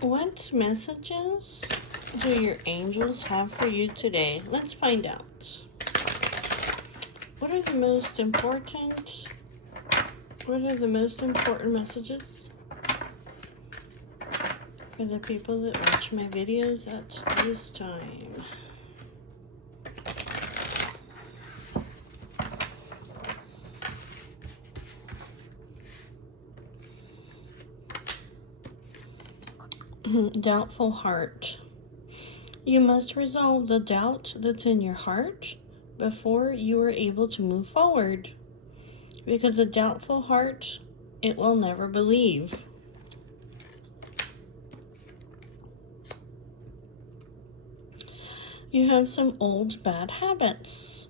What messages do your angels have for you today? Let's find out. What are the most important messages for the people that watch my videos at this time? Doubtful heart. You must resolve the doubt that's in your heart before you are able to move forward. Because a doubtful heart, it will never believe. You have some old bad habits.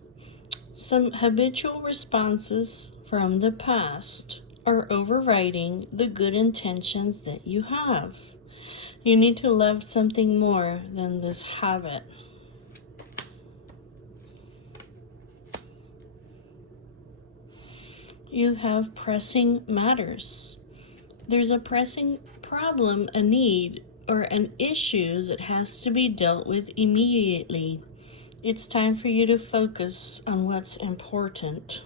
Some habitual responses from the past are overriding the good intentions that you have. You need to love something more than this habit. You have pressing matters. There's a pressing problem, a need, or an issue that has to be dealt with immediately. It's time for you to focus on what's important.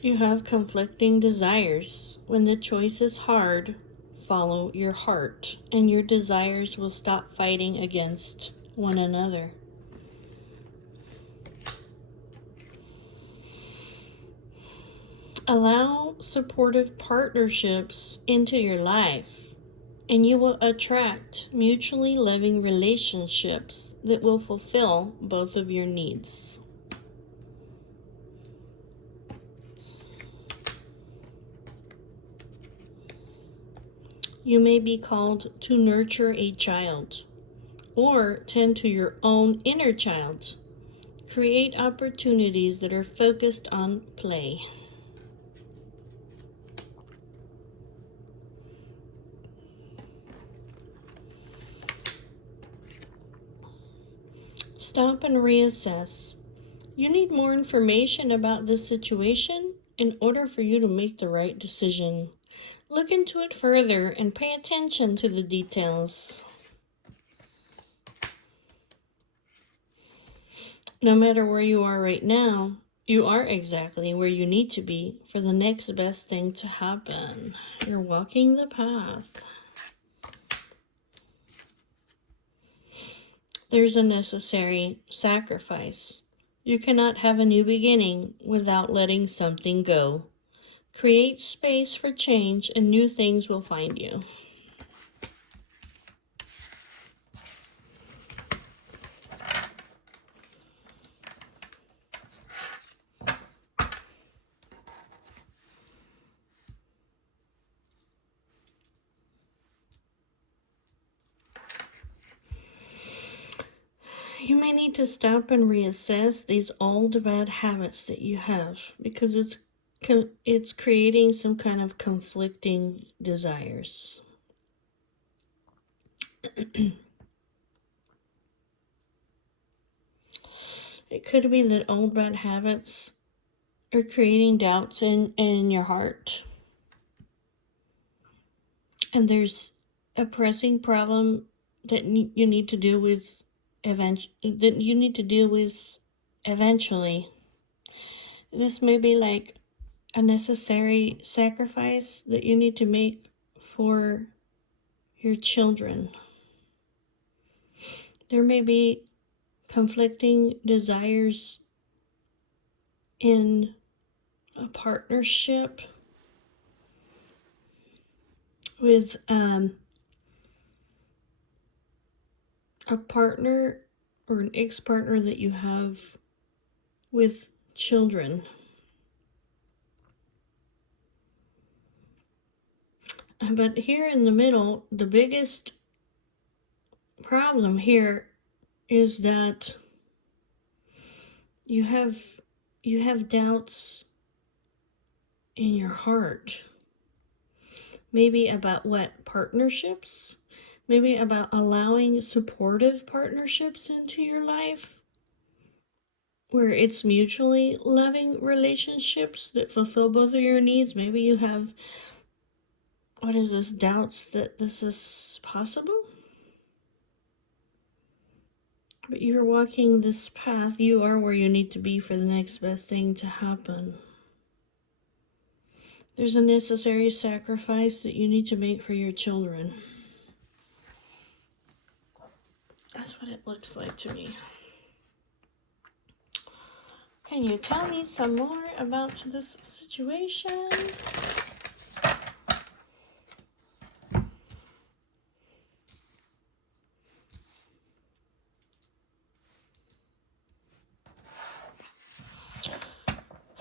You have conflicting desires. When the choice is hard, follow your heart, and your desires will stop fighting against one another. Allow supportive partnerships into your life, and you will attract mutually loving relationships that will fulfill both of your needs. You may be called to nurture a child or tend to your own inner child. Create opportunities that are focused on play. Stop and reassess. You need more information about this situation in order for you to make the right decision. Look into it further and pay attention to the details. No matter where you are right now, you are exactly where you need to be for the next best thing to happen. You're walking the path. There's a necessary sacrifice. You cannot have a new beginning without letting something go. Create space for change and new things will find you. You may need to stop and reassess these old bad habits that you have because it's creating some kind of conflicting desires. It could be that old bad habits are creating doubts in your heart. And there's a pressing problem that you need to deal with eventually. This may be like a necessary sacrifice that you need to make for your children. There may be conflicting desires in a partnership with a partner or an ex-partner that you have with children. But here in the middle, the biggest problem here is that you have doubts in your heart. Maybe about what? Partnerships? Maybe about allowing supportive partnerships into your life where it's mutually loving relationships that fulfill both of your needs. Maybe you have What is this? Doubts that this is possible? But you're walking this path. You are where you need to be for the next best thing to happen. There's a necessary sacrifice that you need to make for your children. That's what it looks like to me. Can you tell me some more about this situation?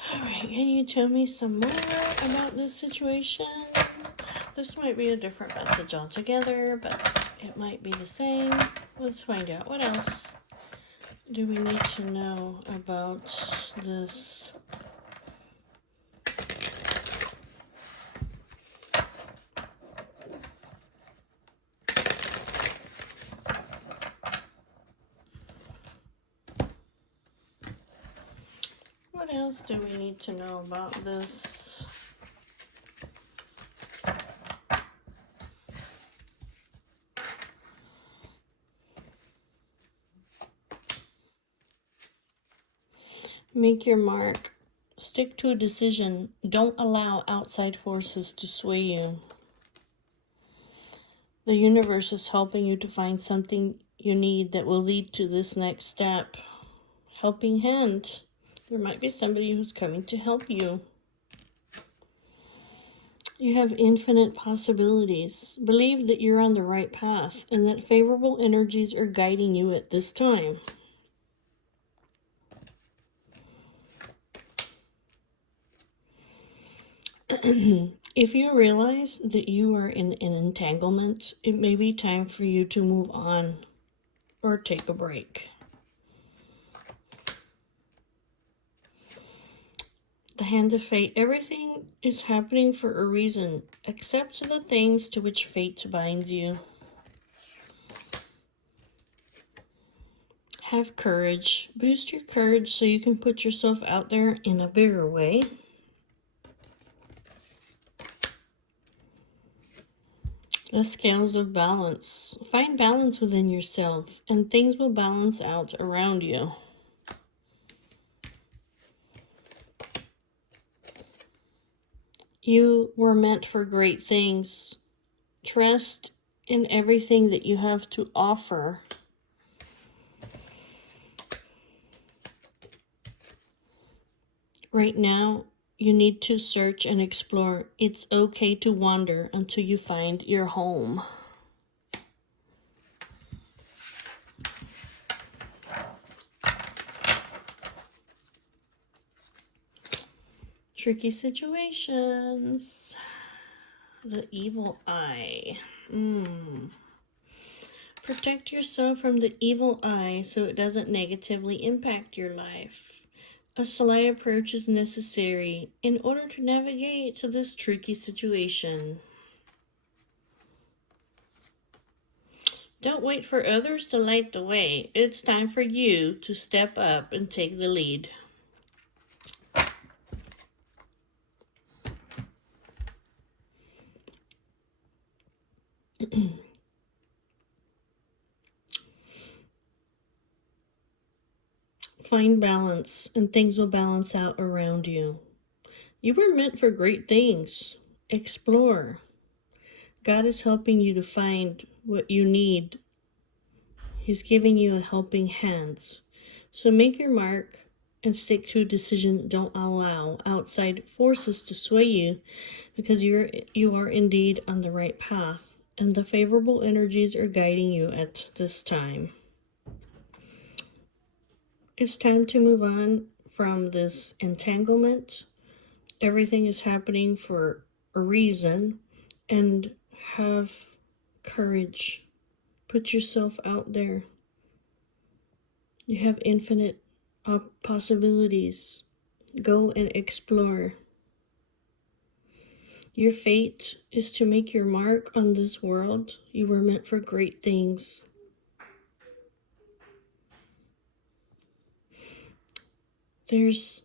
Alright, can you tell me some more about this situation? This might be a different message altogether, but it might be the same. Let's find out. What else do we need to know about this? What else do we need to know about this? Make your mark. Stick to a decision. Don't allow outside forces to sway you. The universe is helping you to find something you need that will lead to this next step. Helping hand. There might be somebody who's coming to help you. You have infinite possibilities. Believe that you're on the right path and that favorable energies are guiding you at this time. If you realize that you are in an entanglement, it may be time for you to move on or take a break. The hand of fate. Everything is happening for a reason. Accept the things to which fate binds you. Have courage. Boost your courage so you can put yourself out there in a bigger way. The scales of balance. Find balance within yourself, and things will balance out around you. You were meant for great things. Trust in everything that you have to offer. Right now, you need to search and explore. It's okay to wander until you find your home. Tricky situations. The evil eye. Protect yourself from the evil eye so it doesn't negatively impact your life. A sly approach is necessary in order to navigate to this tricky situation. Don't wait for others to light the way. It's time for you to step up and take the lead. Find balance, and things will balance out around you. You were meant for great things. Explore. God is helping you to find what you need. He's giving you a helping hand. So make your mark and stick to a decision. Don't allow outside forces to sway you, because you are indeed on the right path, and the favorable energies are guiding you at this time. It's time to move on from this entanglement. Everything is happening for a reason, and have courage. Put yourself out there. You have infinite possibilities. Go and explore. Your fate is to make your mark on this world. You were meant for great things. There's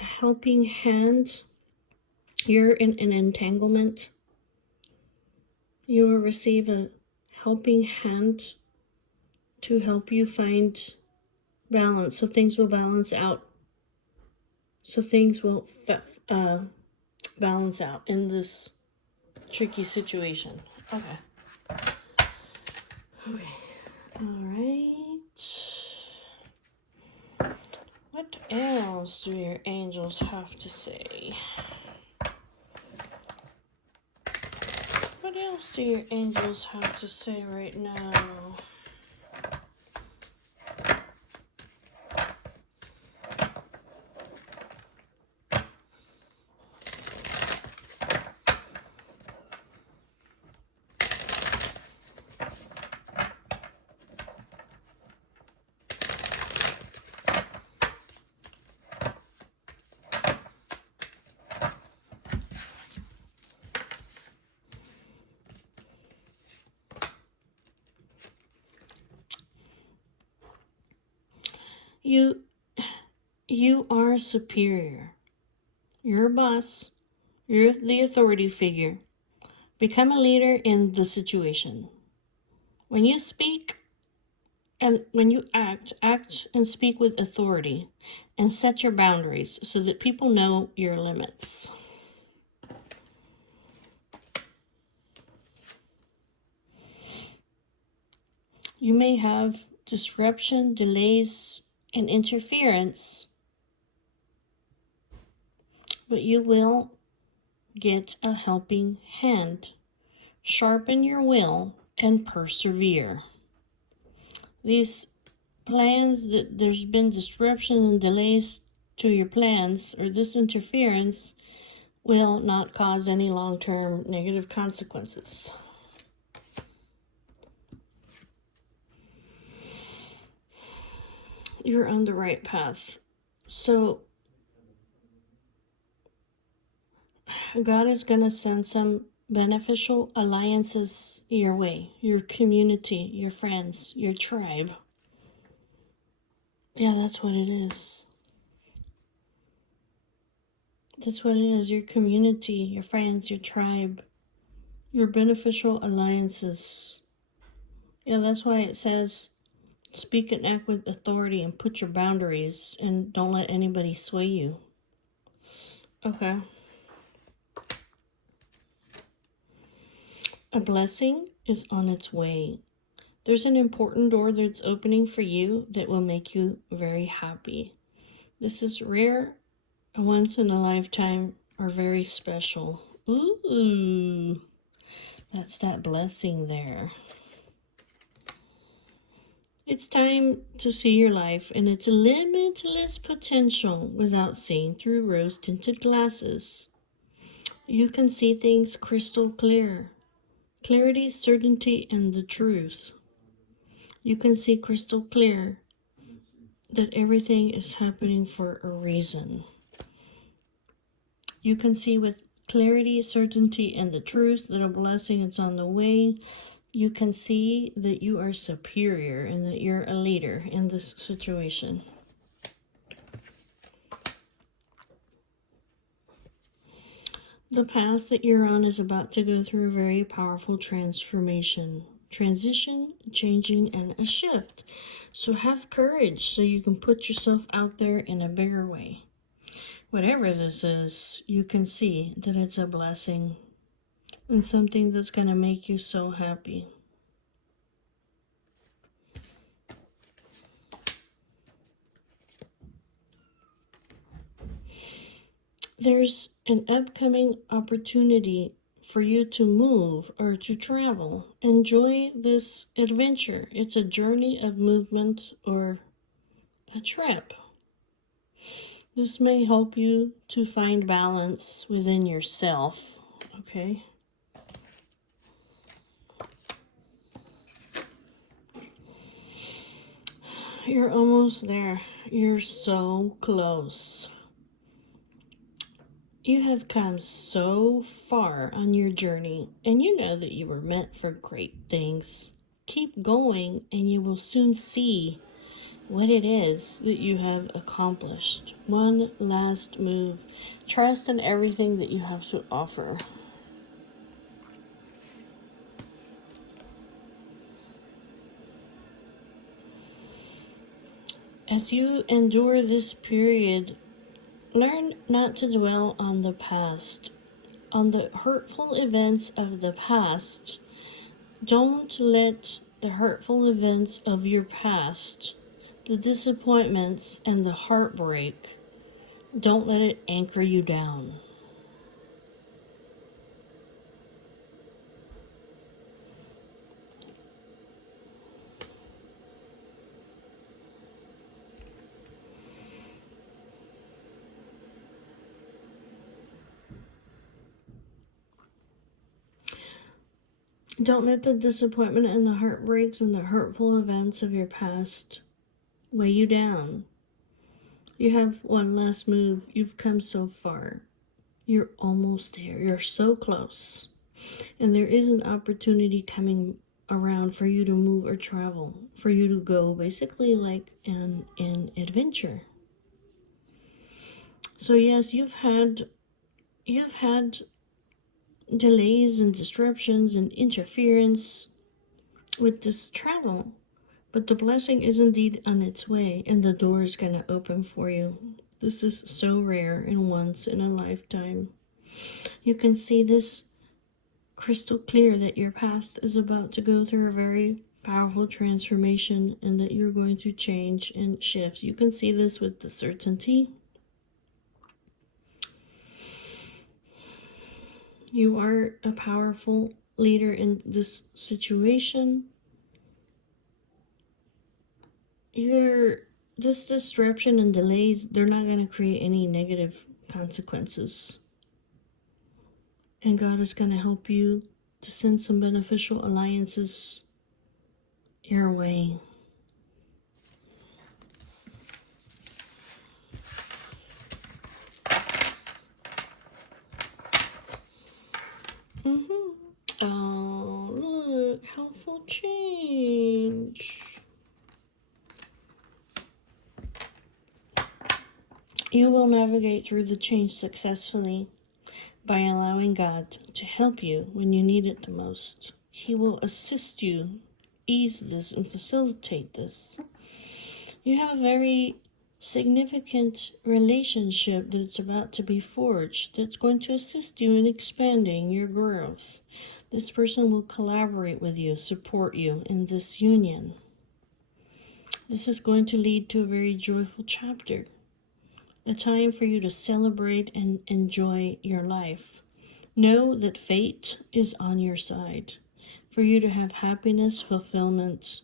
a helping hand You're in an entanglement. You will receive a helping hand to help you find balance, so things will balance out. So things will balance out in this tricky situation. Okay. Okay. All right. What else do your angels have to say? What else do your angels have to say right now? You are superior. You're a boss. You're the authority figure. Become a leader in the situation. When you speak and when you act and speak with authority and set your boundaries so that people know your limits. You may have disruption, delays, and interference, but you will get a helping hand. Sharpen your will and persevere. These plans, that there's been disruption and delays to your plans, or this interference will not cause any long-term negative consequences. You're on the right path. So God is going to send some beneficial alliances your way, your community, your friends, your tribe. Yeah, that's what it is. That's what it is, your community, your friends, your tribe, your beneficial alliances. Yeah, that's why it says speak and act with authority and put your boundaries and don't let anybody sway you. Okay. A blessing is on its way. There's an important door that's opening for you that will make you very happy. This is rare, once in a lifetime, or very special. Ooh, that's that blessing there. It's time to see your life in its limitless potential without seeing through rose-tinted glasses. You can see things crystal clear. Clarity, certainty, and the truth. You can see crystal clear that everything is happening for a reason. You can see with clarity, certainty, and the truth that a blessing is on the way. You can see that you are superior and that you're a leader in this situation. The path that you're on is about to go through a very powerful transformation. Transition, changing, and a shift. So have courage so you can put yourself out there in a bigger way. Whatever this is, you can see that it's a blessing and something that's going to make you so happy. There's an upcoming opportunity for you to move or to travel. Enjoy this adventure. It's a journey of movement or a trip. This may help you to find balance within yourself, okay? You're almost there. You're so close. You have come so far on your journey, and you know that you were meant for great things. Keep going, and you will soon see what it is that you have accomplished. One last move. Trust in everything that you have to offer. As you endure this period, learn not to dwell on the past, on the hurtful events of the past. Don't let the hurtful events of your past, the disappointments and the heartbreak, don't let it anchor you down. Don't let the disappointment and the heartbreaks and the hurtful events of your past weigh you down. You have one last move. You've come so far. You're almost there. You're so close. And there is an opportunity coming around for you to move or travel, for you to go basically like an adventure. So yes, you've had delays and disruptions and interference with this travel, but the blessing is indeed on its way, and the door is going to open for you. This is so rare and once in a lifetime. You can see this crystal clear that your path is about to go through a very powerful transformation and that you're going to change and shift. You can see this with the certainty. You are a powerful leader in this situation. This disruption and delays, they're not going to create any negative consequences. And God is going to help you to send some beneficial alliances your way. Oh, look, helpful change. You will navigate through the change successfully by allowing God to help you when you need it the most. He will assist you, ease this, and facilitate this. You have a very significant relationship that's about to be forged that's going to assist you in expanding your growth. This person will collaborate with you, support you in this union. This is going to lead to a very joyful chapter, a time for you to celebrate and enjoy your life. Know that fate is on your side, for you to have happiness, fulfillment,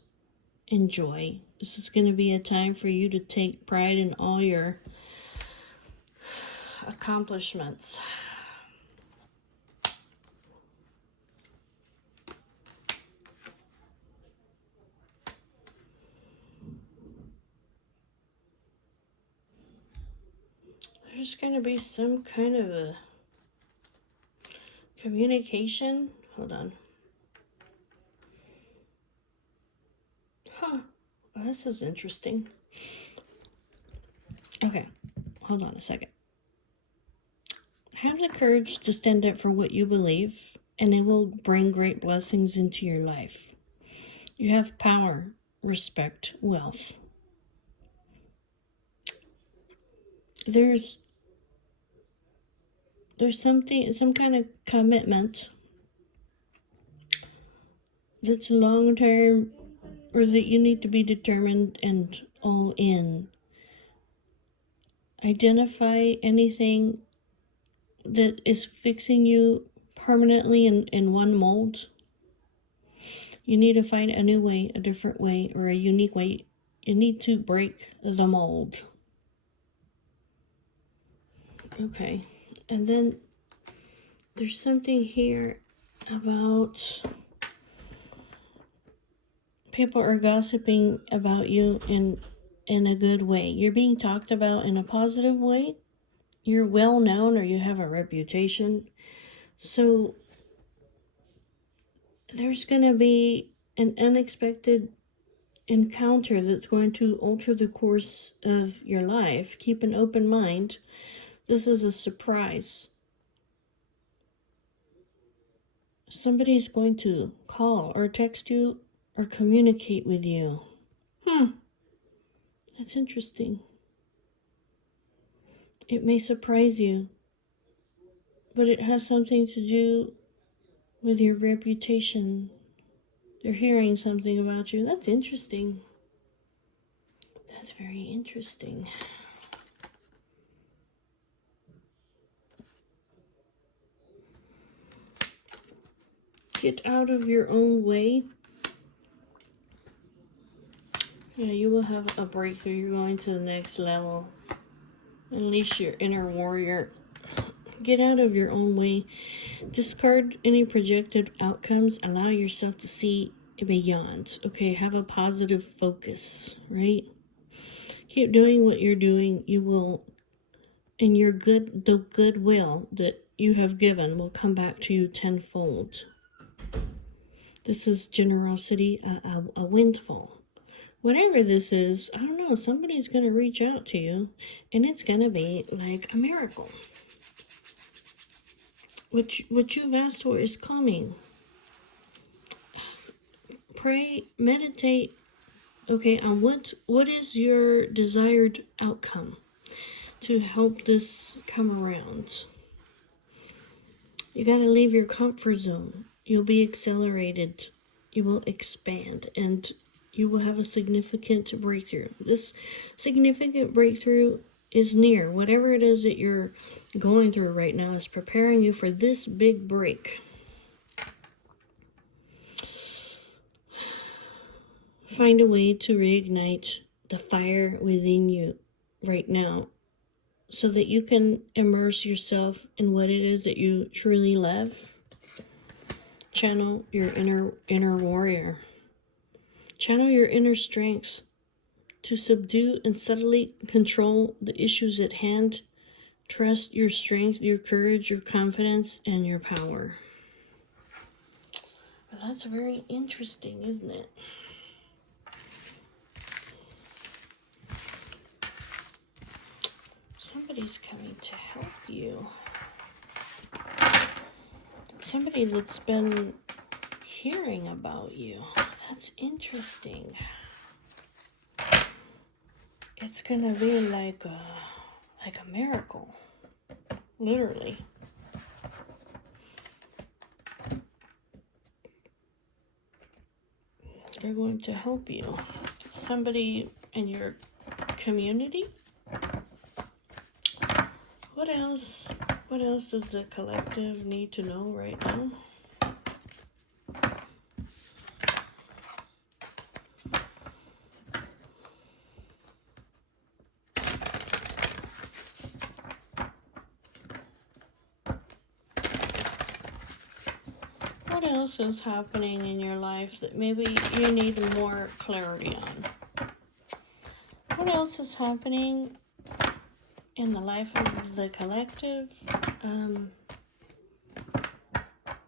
and joy. This is going to be a time for you to take pride in all your accomplishments. There's going to be some kind of a communication. Hold on. Oh, this is interesting. Okay, hold on a second. Have the courage to stand up for what you believe, and it will bring great blessings into your life. You have power, respect, wealth. There's some kind of commitment that's long term, or that you need to be determined and all in. Identify anything that is fixing you permanently in one mold. You need to find a new way, a different way, or a unique way. You need to break the mold. Okay, and then there's something here about people are gossiping about you in a good way. You're being talked about in a positive way. You're well known, or you have a reputation. So there's going to be an unexpected encounter that's going to alter the course of your life. Keep an open mind. This is a surprise. Somebody's going to call or text you or communicate with you. That's interesting. It may surprise you, but it has something to do with your reputation. They're hearing something about you. That's interesting. That's very interesting. Get out of your own way. Yeah, you will have a breakthrough. You're going to the next level. Unleash your inner warrior. Get out of your own way. Discard any projected outcomes. Allow yourself to see beyond. Okay, have a positive focus, right? Keep doing what you're doing. You will, and the goodwill that you have given will come back to you tenfold. This is generosity, a windfall. Whatever this is, I don't know, somebody's going to reach out to you, and it's going to be like a miracle. What you've asked for is coming. Pray, meditate, okay, on what is your desired outcome to help this come around. You got to leave your comfort zone. You'll be accelerated. You will expand, and you will have a significant breakthrough. This significant breakthrough is near. Whatever it is that you're going through right now is preparing you for this big break. Find a way to reignite the fire within you right now so that you can immerse yourself in what it is that you truly love. Channel your inner warrior. Channel your inner strength to subdue and subtly control the issues at hand. Trust your strength, your courage, your confidence, and your power. Well, that's very interesting, isn't it? Somebody's coming to help you. Somebody that's been hearing about you. That's interesting. It's gonna be like a miracle, literally. They're going to help you. Somebody in your community. What else? What else does the collective need to know right now? What else is happening in your life that maybe you need more clarity on? What else is happening in the life of the collective?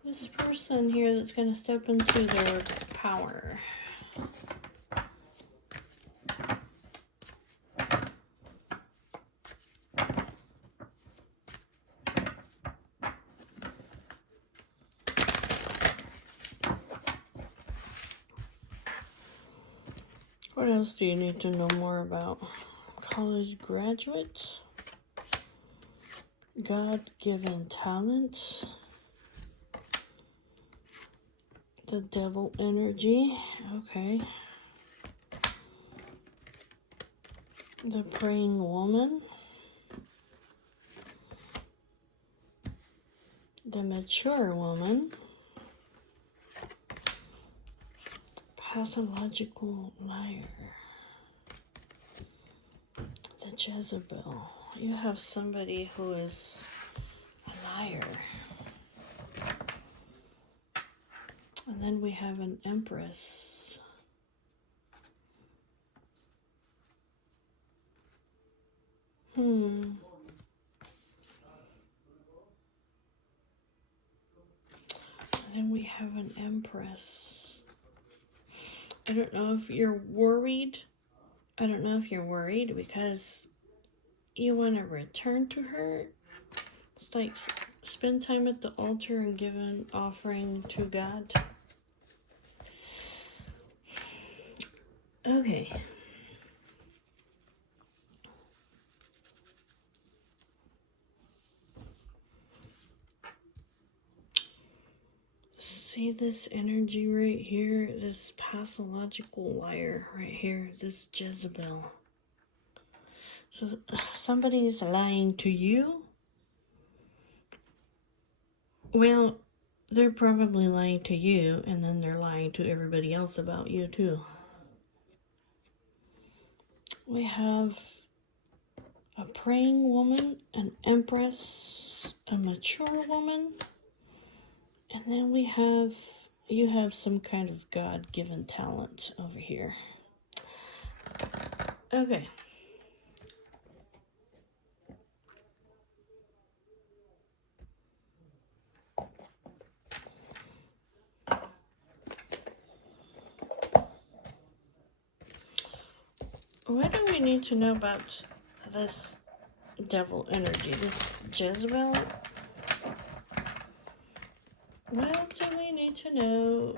This person here that's going to step into their power. What else do you need to know more about? College graduates, God-given talent, the devil energy, okay, the praying woman, the mature woman, pathological liar, the Jezebel. You have somebody who is a liar. And then we have an empress. And then we have an empress. I don't know if you're worried. I don't know if you're worried because you want to return to her. It's like spend time at the altar and give an offering to God. Okay. See this energy right here? This pathological liar right here. This Jezebel. So somebody's lying to you. Well, they're probably lying to you, and then they're lying to everybody else about you too. We have a praying woman, an empress, a mature woman, and then we have, you have some kind of God-given talent over here. Okay. What do we need to know about this devil energy, this Jezebel? What do we need to know?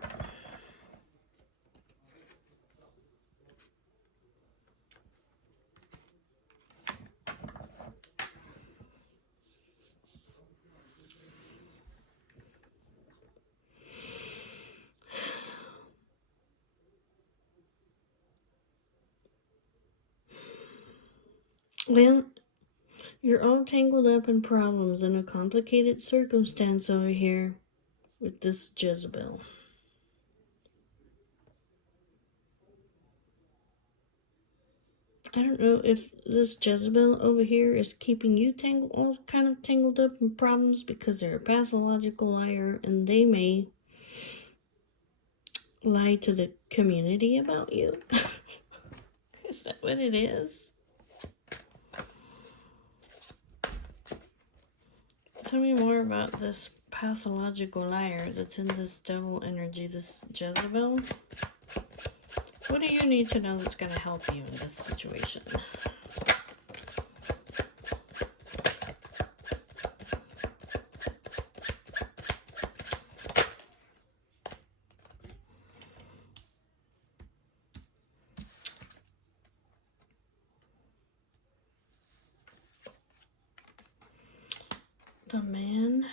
Well, you're all tangled up in problems in a complicated circumstance over here with this Jezebel. I don't know if this Jezebel over here is keeping you all kind of tangled up in problems because they're a pathological liar and they may lie to the community about you. Is that what it is? Tell me more about this pathological liar that's in this devil energy, this Jezebel. What do you need to know that's going to help you in this situation? The man.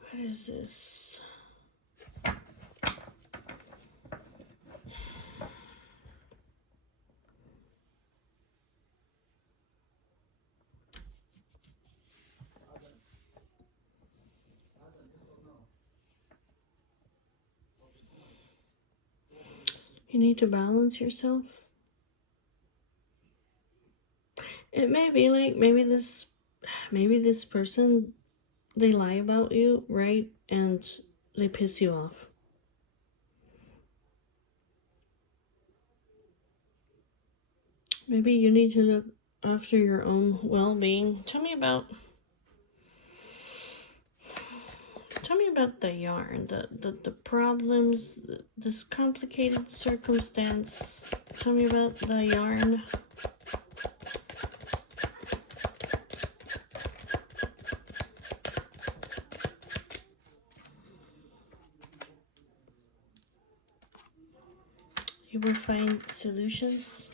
What is this? You need to balance yourself. It may be like maybe this person, they lie about you, right? And they piss you off. Maybe you need to look after your own well-being. Tell me about the yarn, the problems, this complicated circumstance. Tell me about the yarn. You will find solutions.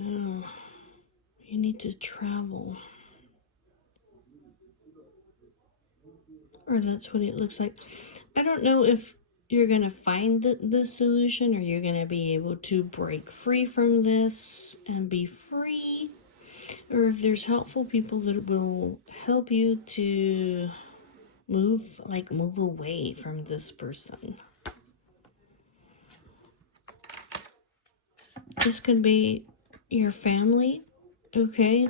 Oh, you need to travel. Or that's what it looks like. I don't know if you're going to find the solution or you're going to be able to break free from this and be free. Or if there's helpful people that will help you to move away from this person. This could be your family, okay?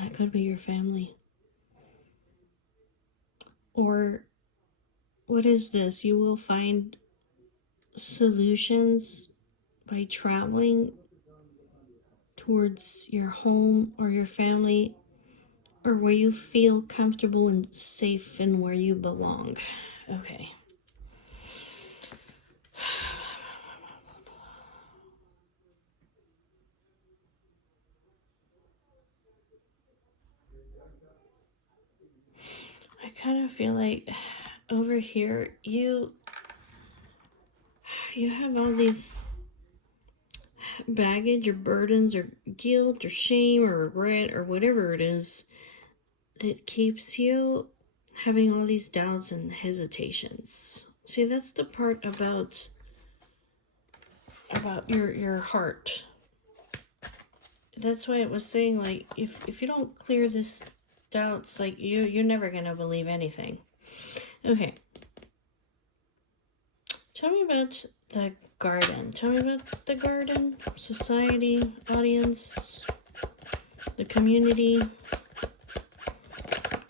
That could be your family. Or what is this? You will find solutions by traveling towards your home or your family, or where you feel comfortable and safe and where you belong. Okay. I kind of feel like over here you have all these baggage or burdens or guilt or shame or regret or whatever it is that keeps you having all these doubts and hesitations. See, that's the part about your heart. That's why it was saying, like, if you don't clear this doubts, like, you're never gonna believe anything. Okay. Tell me about the garden. Tell me about the garden, society, audience, the community,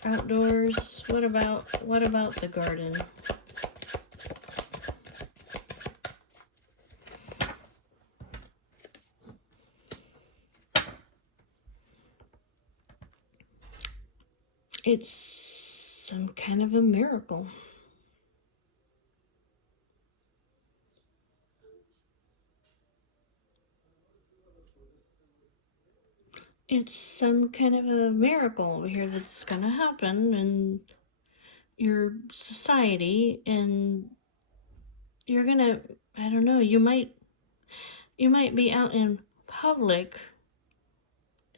outdoors. What about the garden? It's some kind of a miracle. It's some kind of a miracle over here that's gonna happen in your society, and you're gonna, I don't know, you might be out in public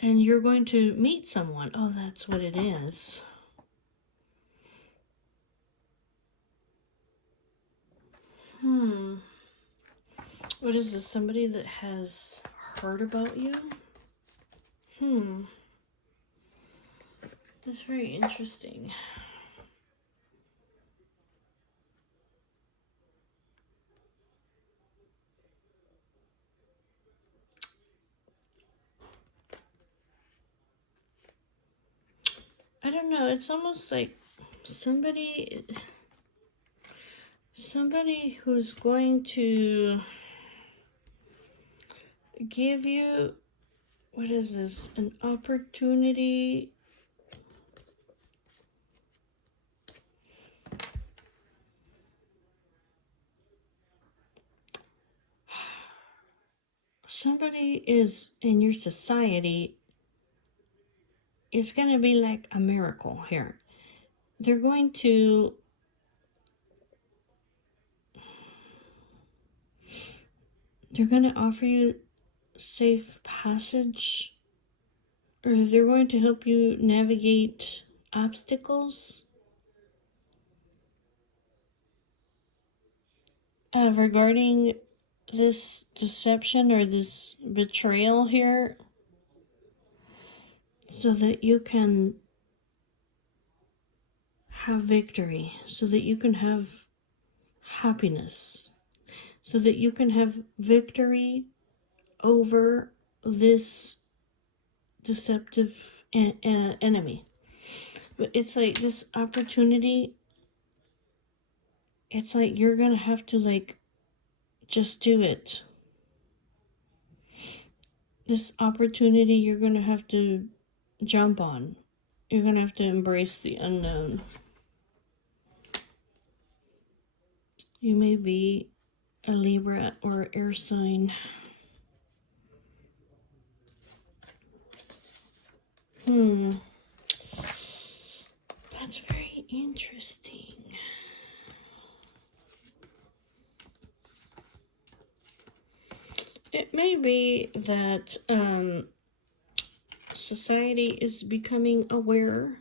and you're going to meet someone. Oh, that's what it is. What is this? Somebody that has heard about you? That's very interesting. I don't know. It's almost like somebody who's going to give you, what is this, an opportunity. Somebody is in your society. It's going to be like a miracle here. They're going to offer you safe passage, or they're going to help you navigate obstacles. Regarding this deception or this betrayal here, so that you can have victory, so that you can have happiness, so that you can have victory over this deceptive enemy. But it's like this opportunity, it's like you're gonna have to, like, just do it. This opportunity you're gonna have to jump on. You're gonna have to embrace the unknown. You may be a Libra or air sign. That's very interesting. It may be that society is becoming aware,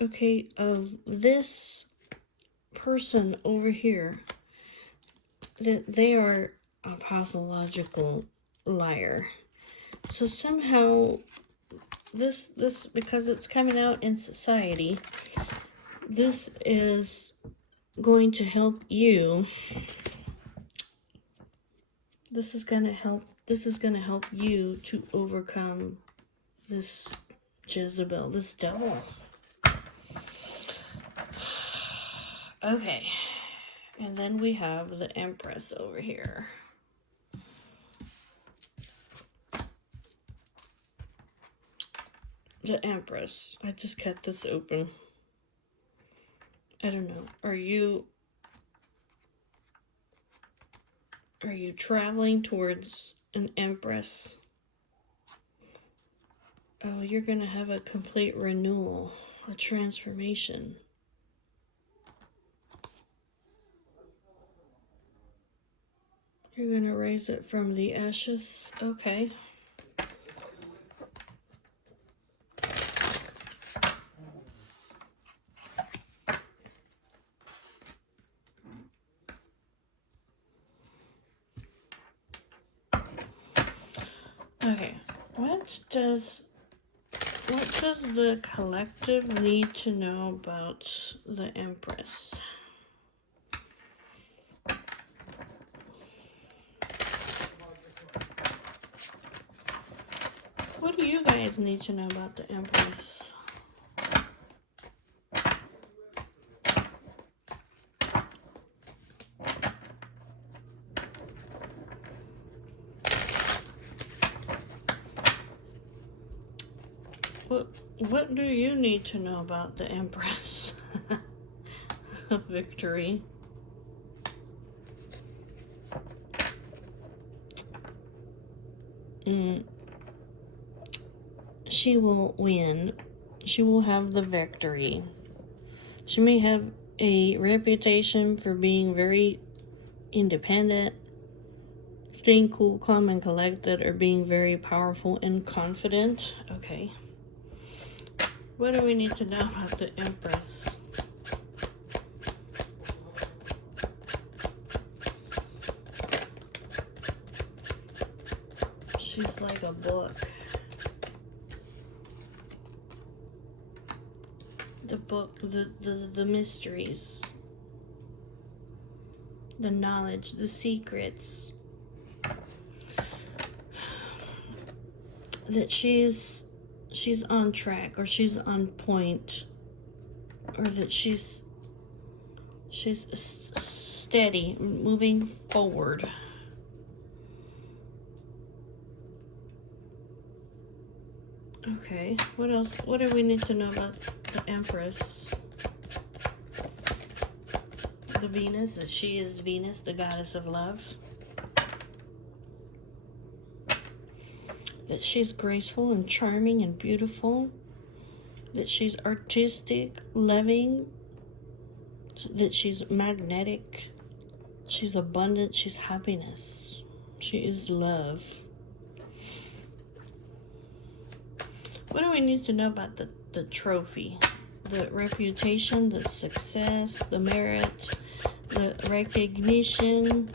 okay, of this person over here, that they are a pathological liar. So somehow this because it's coming out in society, this is going to help you. This is going to help you to overcome this Jezebel, this devil. Okay. And then we have the Empress over here. the Empress. I just cut this open. I don't know. Are you traveling towards an Empress? Oh, you're gonna have a complete renewal, a transformation. You're gonna raise it from the ashes. Okay. Okay. What does the collective need to know about the Empress? What do you guys need to know about the Empress? What do you need to know about the Empress? Victory. She will win. She will have the victory. She may have a reputation for being very independent, staying cool, calm, and collected, or being very powerful and confident. Okay. What do we need to know about the Empress? She's like a book. The book, the mysteries, the knowledge, the secrets. That she's on track, or she's on point, or that she's steady, moving forward. Okay, what else? What do we need to know about the Empress? The Venus, that she is Venus, the goddess of love. That she's graceful and charming and beautiful. That she's artistic, loving. That she's magnetic. She's abundant. She's happiness. She is love. What do we need to know about the trophy? The reputation, the success, the merit, the recognition.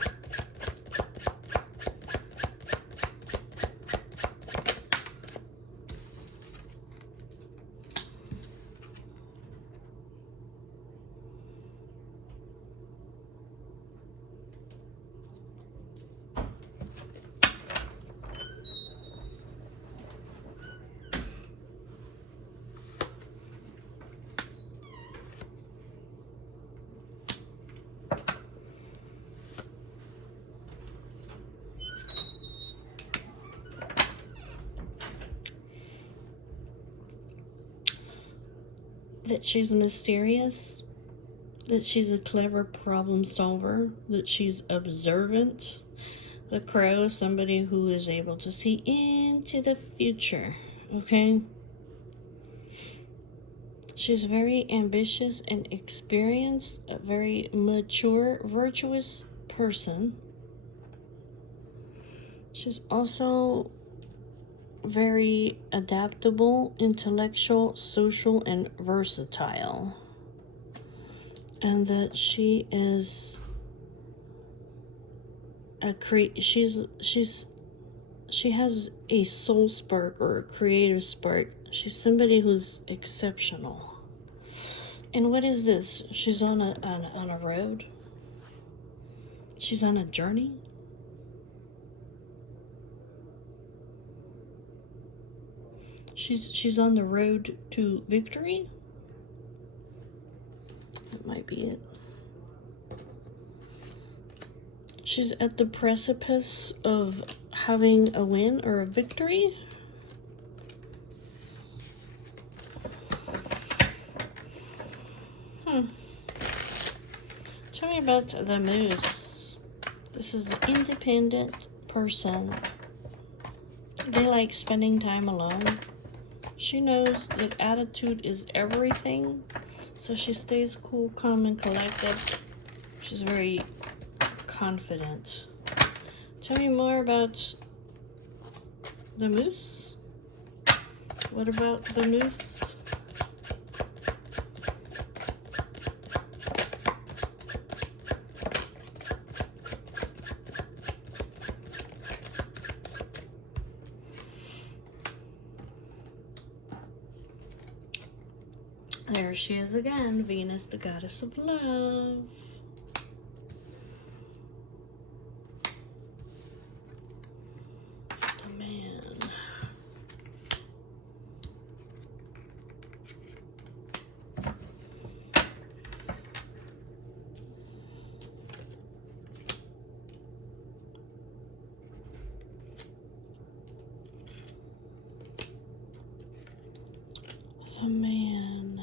That she's mysterious, that she's a clever problem solver, that she's observant. The Crow is somebody who is able to see into the future, okay? She's very ambitious and experienced, a very mature, virtuous person. She's also very adaptable, intellectual, social, and versatile. And that she is she has a soul spark or a creative spark. She's somebody who's exceptional. And what is this? She's on a road. She's on a journey. She's on the road to victory. That might be it. She's at the precipice of having a win or a victory. me about the moose. This is an independent person. They like spending time alone. She knows that attitude is everything, so she stays cool, calm, and collected. She's very confident. Tell me more about the moose. What about the moose? There she is again, Venus, the goddess of love. The man. The man.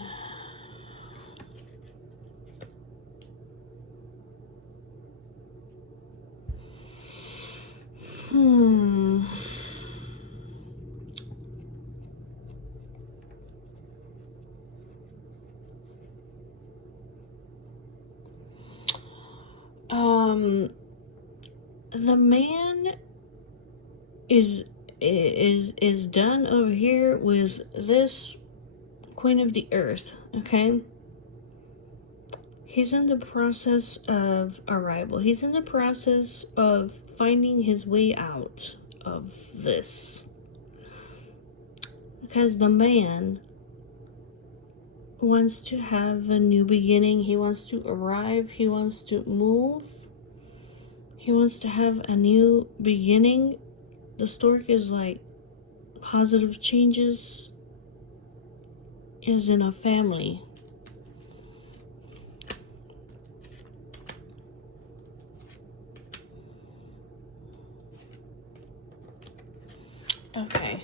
The man is done over here with this Queen of the Earth, okay? He's in the process of arrival. He's in the process of finding his way out of this. Because the man wants to have a new beginning. He wants to arrive. He wants to move. He wants to have a new beginning. The stork is like positive changes is in a family. Okay.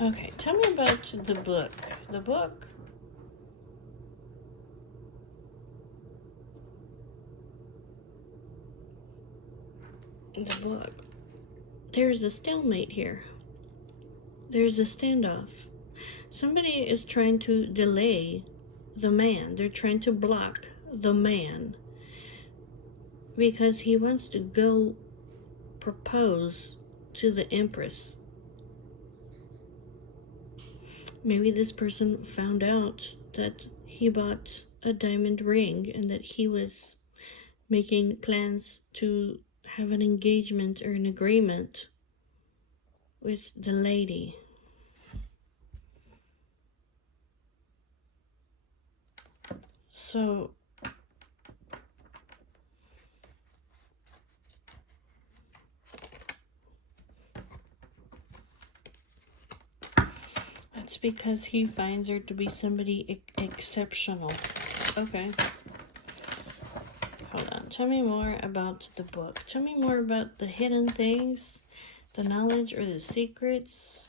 Okay, tell me about the book. The book. The book. There's a stalemate here. There's a standoff. Somebody is trying to delay the man. They're trying to block the man because he wants to go propose to the Empress. Maybe this person found out that he bought a diamond ring and that he was making plans to have an engagement or an agreement with the lady. So that's because he finds her to be somebody exceptional. Okay. Hold on. Tell me more about the book. Tell me more about the hidden things, the knowledge or the secrets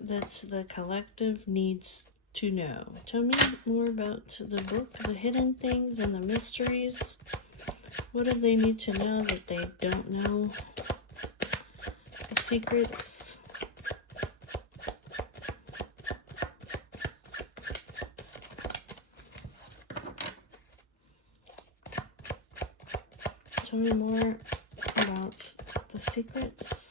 that the collective needs to know. Tell me more about the book, the hidden things and the mysteries. What do they need to know that they don't know? The secrets. Tell me more about the secrets.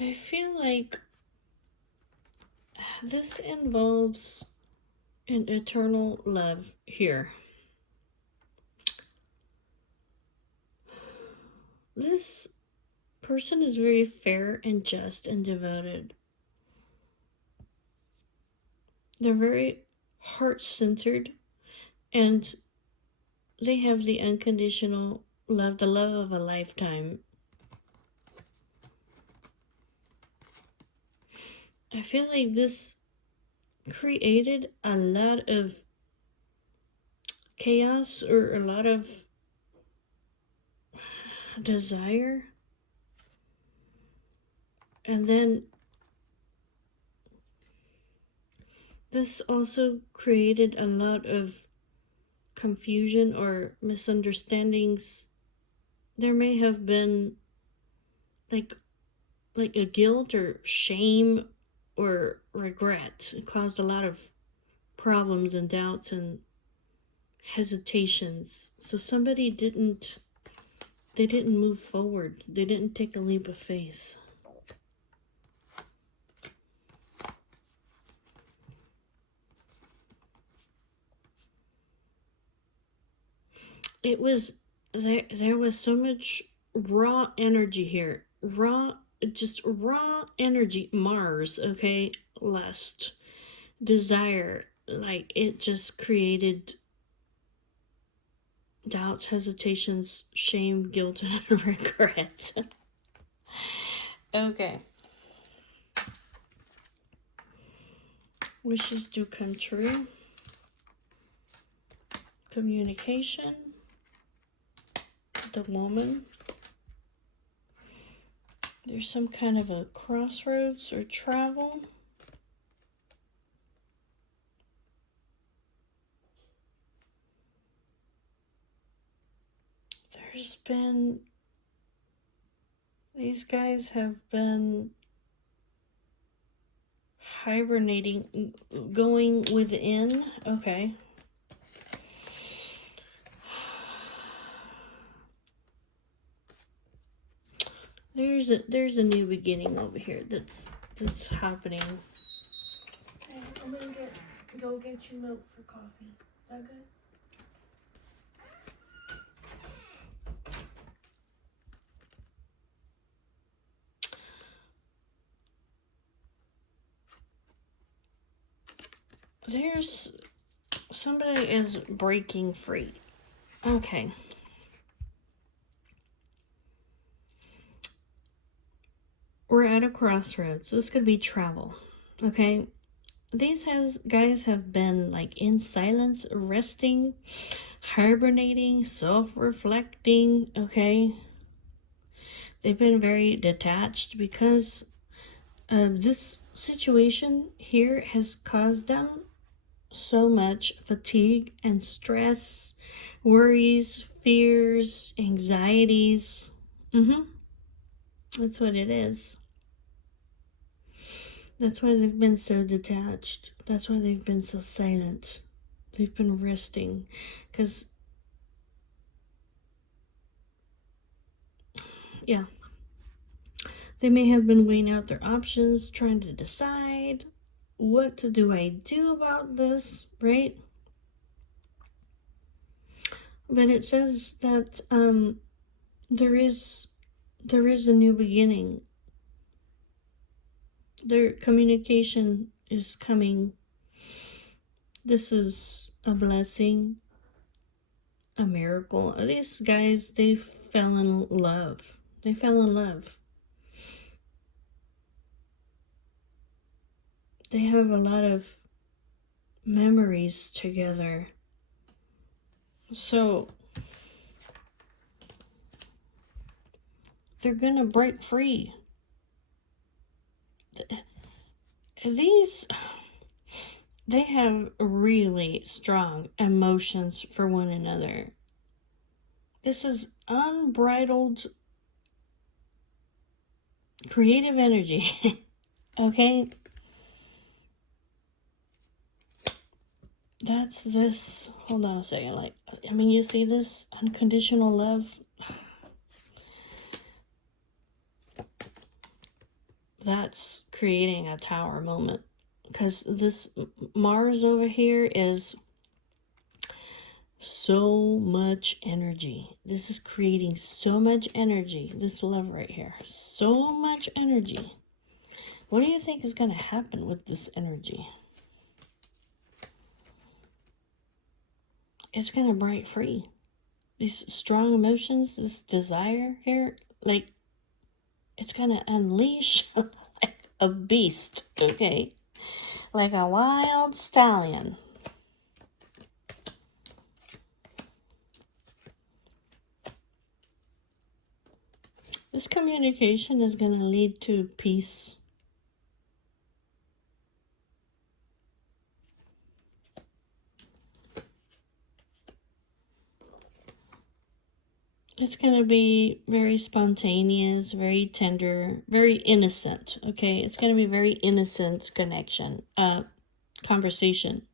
I feel like this involves an eternal love here. this person is very fair and just and devoted. They're very heart-centered, and they have the unconditional love, the love of a lifetime. I feel like this created a lot of chaos or a lot of desire. And then this also created a lot of confusion or misunderstandings. There may have been like a guilt or shame or regret. It caused a lot of problems and doubts and hesitations. So somebody didn't move forward. They didn't take a leap of faith. It was there was so much raw energy here. Just raw energy. Mars, okay? Lust, desire, like it just created doubts, hesitations, shame, guilt, and regret. Okay. Wishes do come true. Communication. The woman. There's some kind of a crossroads or travel. There's been, these guys have been hibernating, going within. Okay. There's a new beginning over here that's happening. Okay, I'm gonna go get you milk for coffee. Is that good? There's somebody is breaking free. Okay. We're at a crossroads. This could be travel. Okay. These guys have been like in silence, resting, hibernating, self-reflecting. Okay. They've been very detached because this situation here has caused them so much fatigue and stress, worries, fears, anxieties. That's what it is. That's why they've been so detached. That's why they've been so silent. They've been resting. Because, yeah, they may have been weighing out their options, trying to decide, what do I do about this, right? But it says that there is a new beginning. Their communication is coming. This is a blessing, a miracle. These guys, they fell in love. They fell in love. They have a lot of memories together. So they're gonna break free. These, they have really strong emotions for one another. This is unbridled creative energy. Okay? That's this. Hold on a second. Like, I mean, you see this unconditional love? That's creating a tower moment. Because this Mars over here is So much energy. This is creating so much energy. This love right here. So much energy. What do you think is going to happen with this energy? It's going to break free. These strong emotions, this desire here, like, it's going to unleash like a beast, okay? Like a wild stallion. This communication is going to lead to peace. It's going to be very spontaneous, very tender, very innocent, okay? It's going to be very innocent conversation.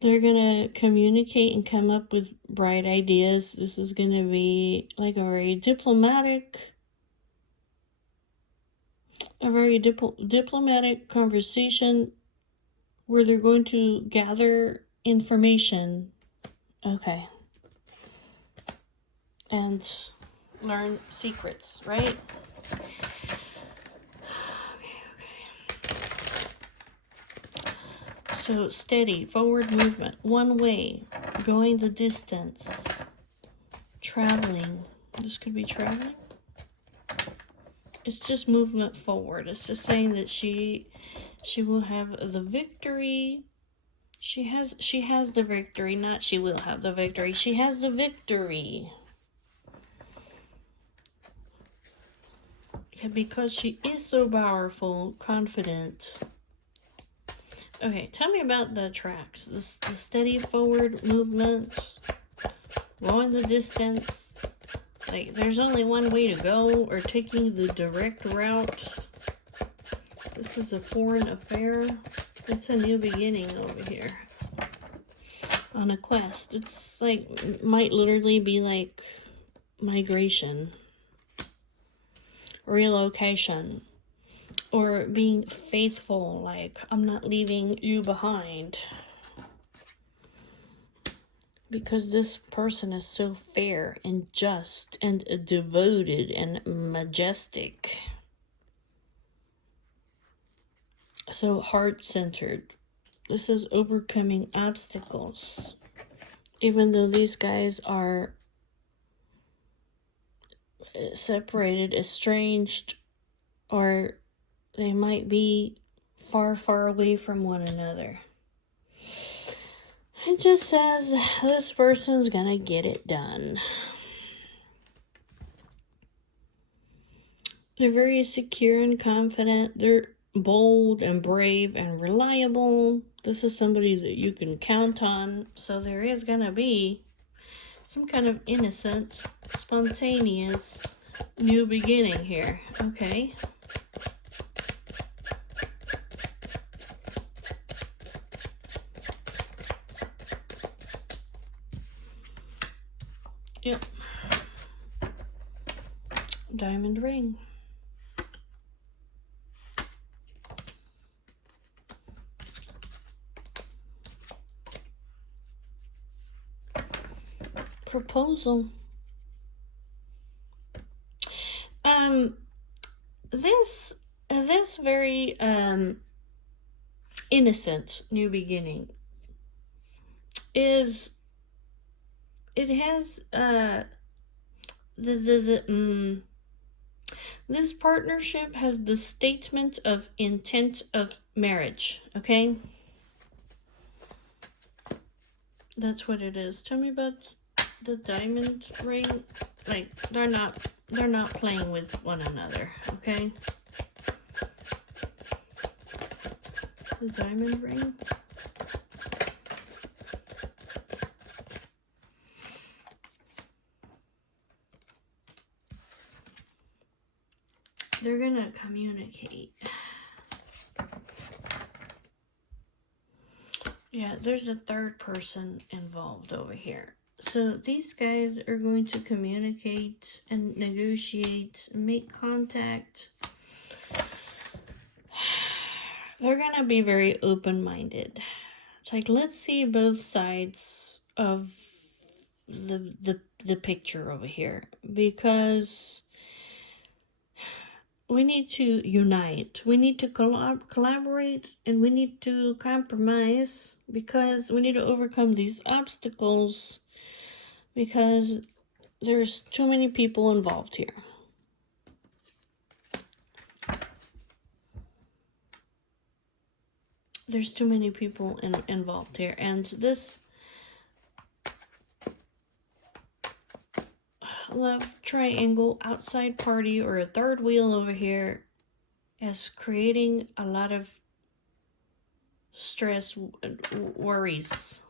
They're going to communicate and come up with bright ideas. This is going to be like a very diplomatic conversation where they're going to gather information, okay, and learn secrets, right? So steady, forward movement, one way, going the distance, traveling. This could be traveling. It's just movement forward. It's just saying that she will have the victory. She has the victory, not she will have the victory. She has the victory. Because she is so powerful, confident. Okay, tell me about the tracks. The steady forward movement, going the distance. Like, there's only one way to go, or taking the direct route. This is a foreign affair. It's a new beginning over here. On a quest. It's like, might literally be like migration, relocation, or being faithful, like, I'm not leaving you behind. Because this person is so fair and just and devoted and majestic. So heart-centered. This is overcoming obstacles. Even though these guys are separated, estranged, or they might be far, far away from one another. It just says this person's gonna get it done. They're very secure and confident. They're bold and brave and reliable. This is somebody that you can count on. So there is gonna be some kind of innocent, spontaneous new beginning here. Okay. Yep. Diamond ring. Proposal. This very innocent new beginning is, it has this partnership has the statement of intent of marriage, okay? That's what it is. Tell me about the diamond ring. Like, they're not playing with one another, okay? The diamond ring. They're gonna communicate. Yeah, there's a third person involved over here. So these guys are going to communicate and negotiate, make contact. They're gonna be very open-minded. It's like, let's see both sides of the picture over here, because we need to unite, we need to collaborate, and we need to compromise, because we need to overcome these obstacles, because there's too many people involved here. There's too many people involved here, and this love triangle outside party or a third wheel over here is creating a lot of stress, worries.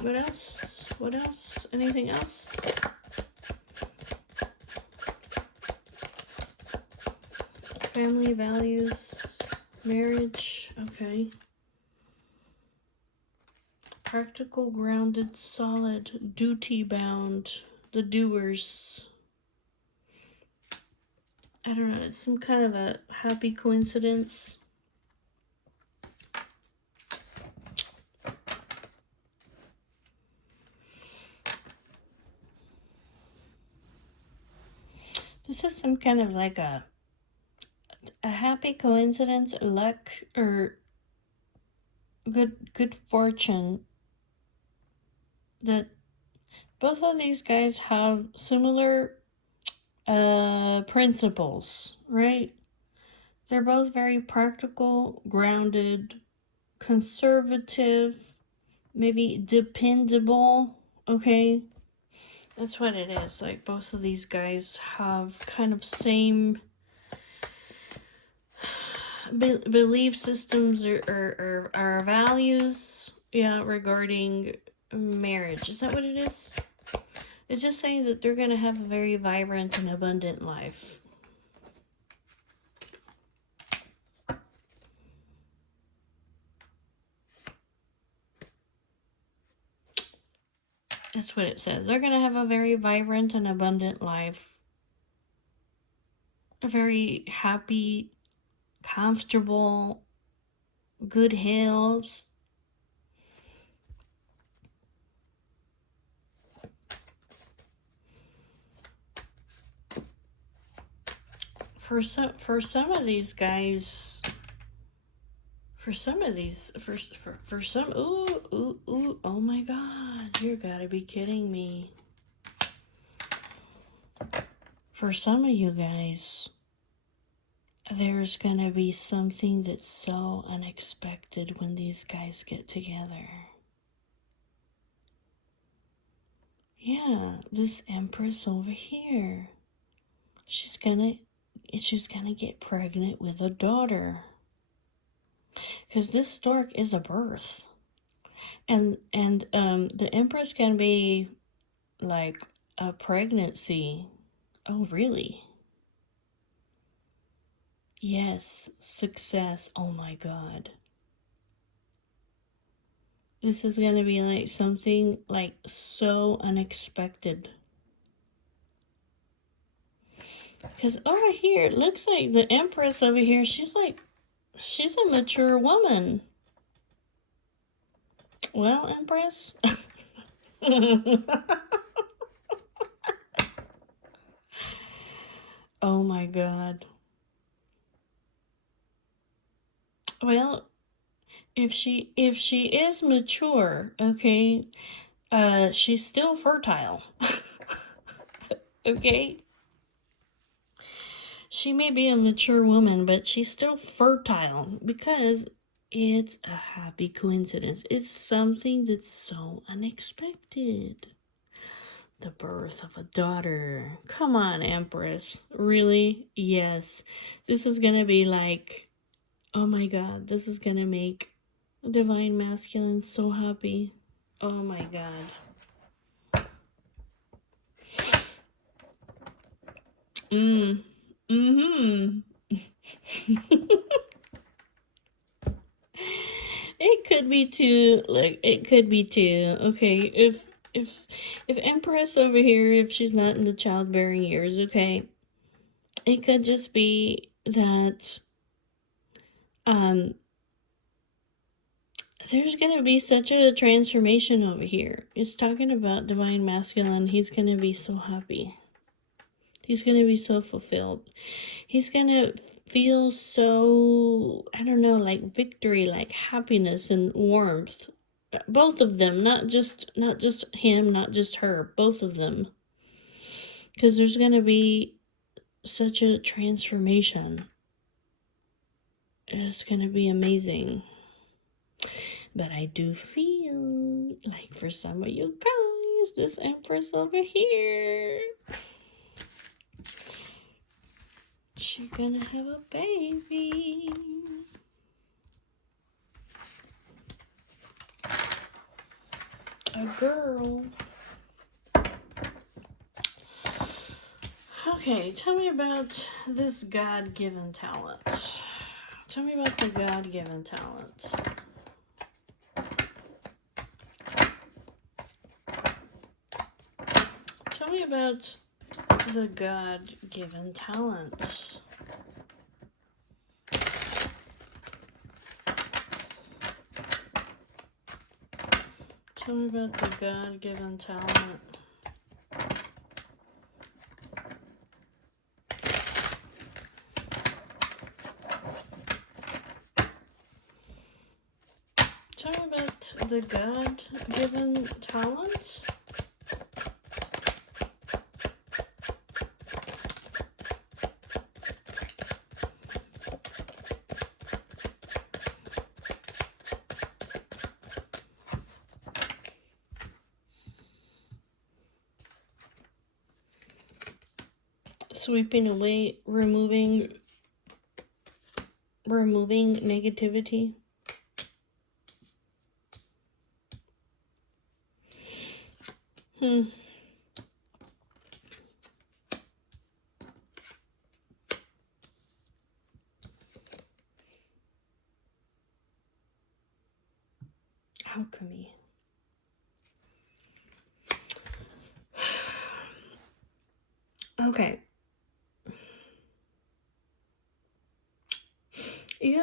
What else? What else? Anything else? Family values, marriage, okay. Practical, grounded, solid, duty bound, the doers. I don't know, it's some kind of a happy coincidence. This is some kind of like a happy coincidence, luck, or good fortune, that both of these guys have similar principles, right? They're both very practical, grounded, conservative, maybe dependable, okay? That's what it is. Like, both of these guys have kind of same belief systems or values, yeah, regarding marriage. Is that what it is? It's just saying that they're going to have a very vibrant and abundant life. That's what it says. They're going to have a very vibrant and abundant life. A very happy, comfortable, good health. For some of these guys, for some, ooh, oh my God, you gotta be kidding me. For some of you guys, there's gonna be something that's so unexpected when these guys get together. Yeah, this Empress over here, she's gonna get pregnant with a daughter. Because this stork is a birth. And the Empress can be like a pregnancy. Oh, really? Yes, success. Oh my God. This is going to be like something like so unexpected. Because over here, it looks like the Empress over here, she's a mature woman. Well, Empress. Oh my God. Well, if she is mature, okay, she's still fertile. Okay? She may be a mature woman, but she's still fertile, because it's a happy coincidence. It's something that's so unexpected. The birth of a daughter. Come on, Empress. Really? Yes. This is gonna be like, oh my God, this is gonna make Divine Masculine so happy. Oh my God. It could be two, like, it could be two. Okay, if Empress over here, if she's not in the childbearing years, okay, it could just be that there's going to be such a transformation over here. It's talking about divine masculine. He's going to be so happy. He's going to be so fulfilled. He's going to feel so, I don't know, like victory, like happiness and warmth. Both of them, not just him, not just her, both of them. Because there's going to be such a transformation. It's going to be amazing. But I do feel like for some of you guys, this Empress over here, she's gonna have a baby. A girl. Okay, tell me about this God-given talent. Tell me about the God-given talent. Tell me about the God-given talent. Tell me about the God-given talent. Tell me about the God-given talent. Sweeping away, removing negativity. Alchemy. Okay.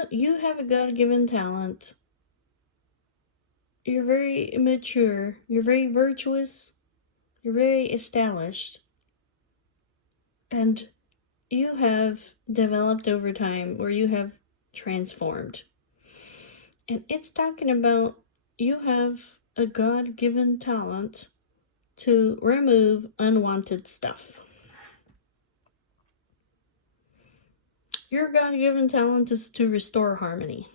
You have a God-given talent. You're very mature. You're very virtuous. You're very established. And you have developed over time, or you have transformed. And it's talking about you have a God-given talent to remove unwanted stuff. Your God-given talent is to restore harmony.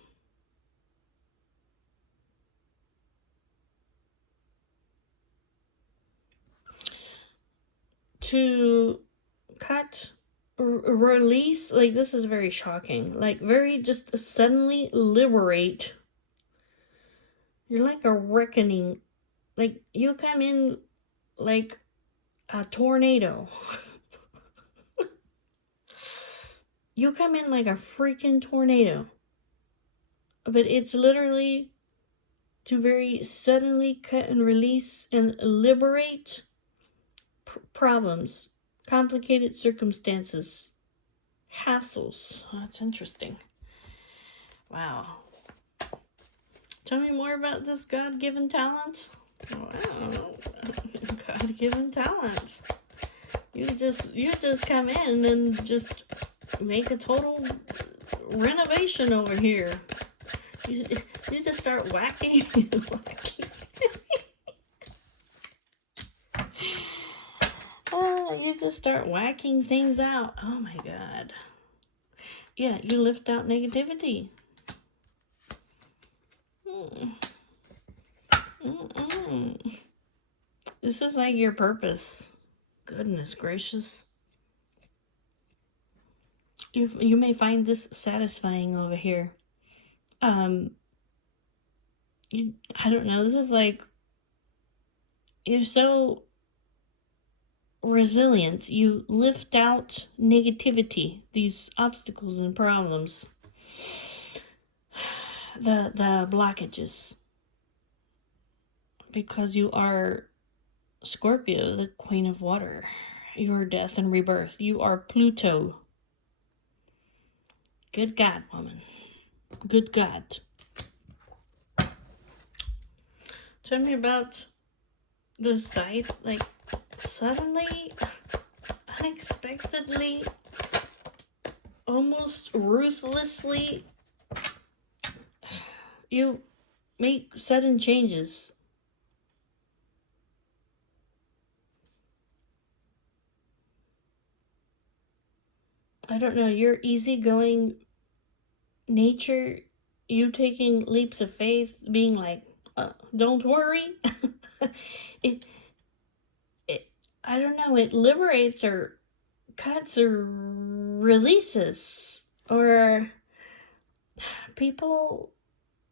To cut, release, like this is very shocking, like very just suddenly liberate. You're like a reckoning, like you come in like a tornado. You come in like a freaking tornado. But it's literally to very suddenly cut and release and liberate problems, complicated circumstances, hassles. Oh, that's interesting. Wow. Tell me more about this God-given talent. Wow. God-given talent. You just come in and just make a total renovation over here. You just start whacking. You just start whacking things out. Oh my God. Yeah, you lift out negativity. This is like your purpose. Goodness gracious. You may find this satisfying over here. I don't know. This is like, you're so resilient. You lift out negativity, these obstacles and problems, the blockages, because you are Scorpio, the queen of water. You are death and rebirth. You are Pluto. Good God, woman. Good God. Tell me about the scythe, like, suddenly, unexpectedly, almost ruthlessly, you make sudden changes. I don't know, your easygoing nature, you taking leaps of faith, being like, don't worry. it, it, I don't know, it liberates or cuts or releases. Or people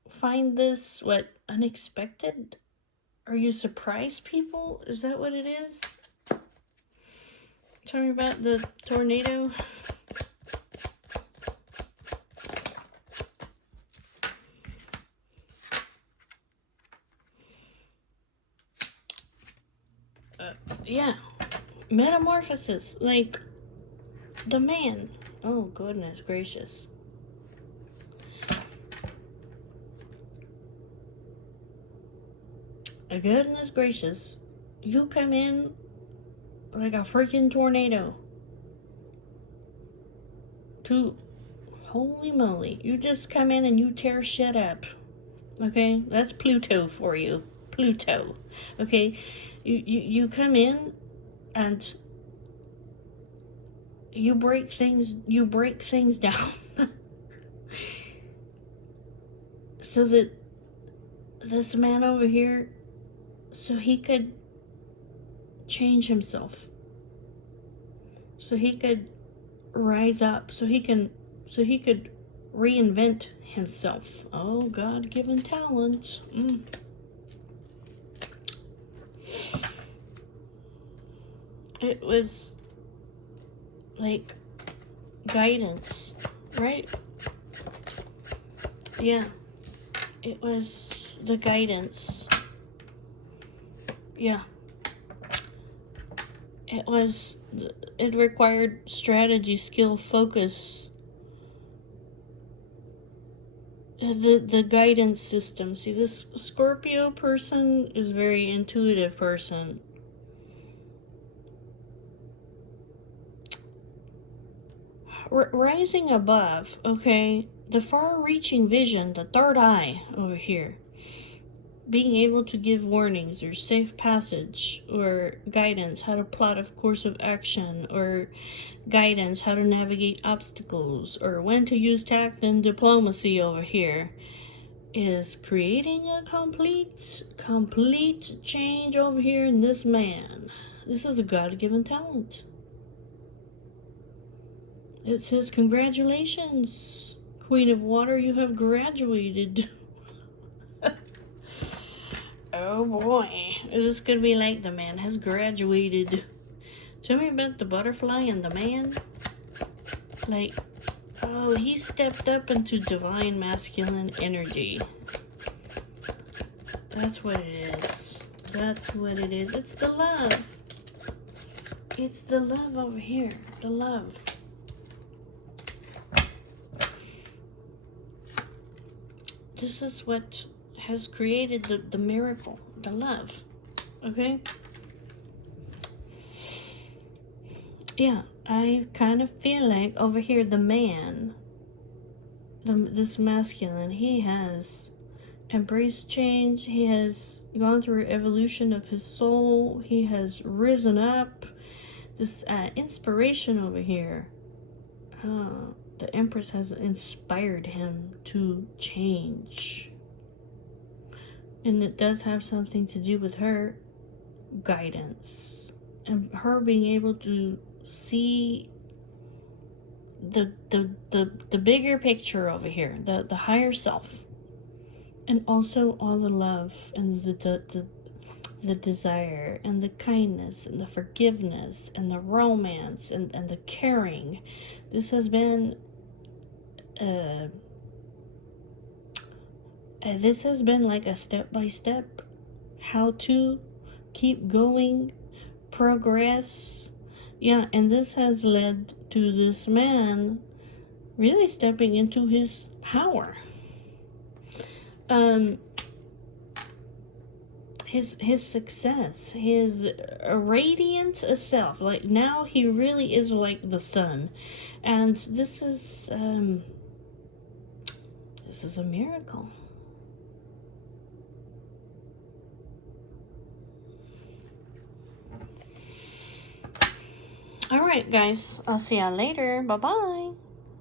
find this, what, unexpected? Or you surprise people? Is that what it is? Tell me about the tornado. Yeah. Metamorphosis. Like, the man. Oh, goodness gracious. Goodness gracious. You come in like a freaking tornado. Holy moly. You just come in and you tear shit up. Okay? That's Pluto for you. Pluto. Okay? You come in and you break things down. So that this man over here, so he could change himself, so he could rise up, so he could reinvent himself. Oh, God-given talent. It was like guidance, right? Yeah, it was the guidance. Yeah, it required strategy, skill, focus. The guidance system. See, this Scorpio person is a very intuitive person. Rising above, okay, the far-reaching vision, the third eye over here, being able to give warnings or safe passage or guidance, how to plot a course of action, or guidance, how to navigate obstacles, or when to use tact and diplomacy over here, is creating a complete change over here in this man. This is a God-given talent. It says, congratulations, Queen of Water, you have graduated. Oh boy, is this gonna be like the man has graduated? Tell me about the butterfly and the man. Like, oh, he stepped up into divine masculine energy. That's what it is. That's what it is. It's the love. It's the love over here. The love. This is what has created the miracle. The love. Okay? Yeah, I kind of feel like over here the man, this masculine, he has embraced change. He has gone through evolution of his soul. He has risen up. This inspiration over here. The Empress has inspired him to change. And it does have something to do with her guidance. And her being able to see the bigger picture over here, the higher self, and also all the love and the desire and the kindness and the forgiveness and the romance and the caring. This has been like a step-by-step how to keep going, progress. Yeah, and this has led to this man really stepping into his power. his success, his radiant self. Like now he really is like the sun. And this is a miracle. All right, guys. I'll see y'all later. Bye-bye.